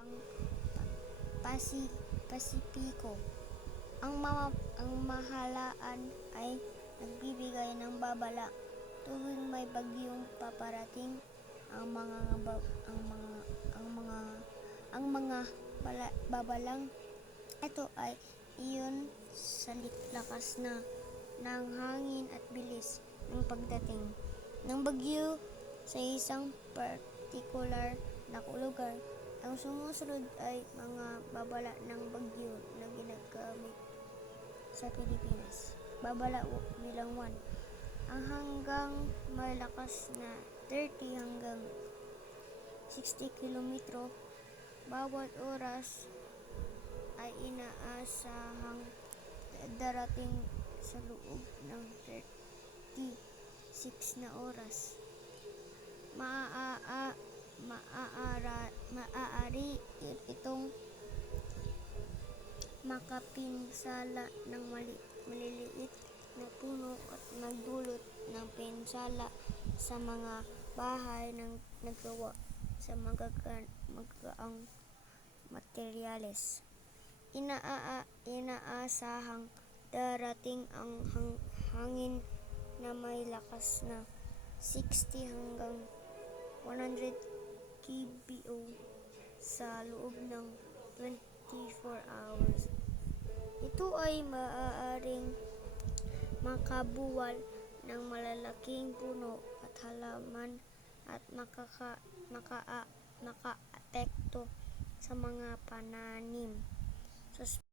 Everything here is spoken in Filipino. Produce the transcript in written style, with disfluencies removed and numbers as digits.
ang Pasipiko. Ang mahalaan ay nagbibigay ng babala tuwing may bagyong paparating. Ang mga babalang ito ay iyon sa lakas ng hangin at bilis ng pagdating ng bagyo sa isang partikular na lugar. Ang sumusunod ay mga babala ng bagyo na ginagamit sa Pilipinas. Babala bilang 1. Ang hanggang malakas na 30 hanggang 60 kilometro bawat oras ay inaasahang darating sa loob ng 36 na oras. Maaari itong makapinsala ng maliliit na puno at magdulot ng pinsala sa mga bahay ng nagawa sa magaang materyales. Inaasahang darating ang hangin na may lakas na 60 hanggang 100 kbo sa loob ng 24 hours. Ito ay maaaring makabuwal ng malalaking puno at halaman at makaapekto sa mga pananim.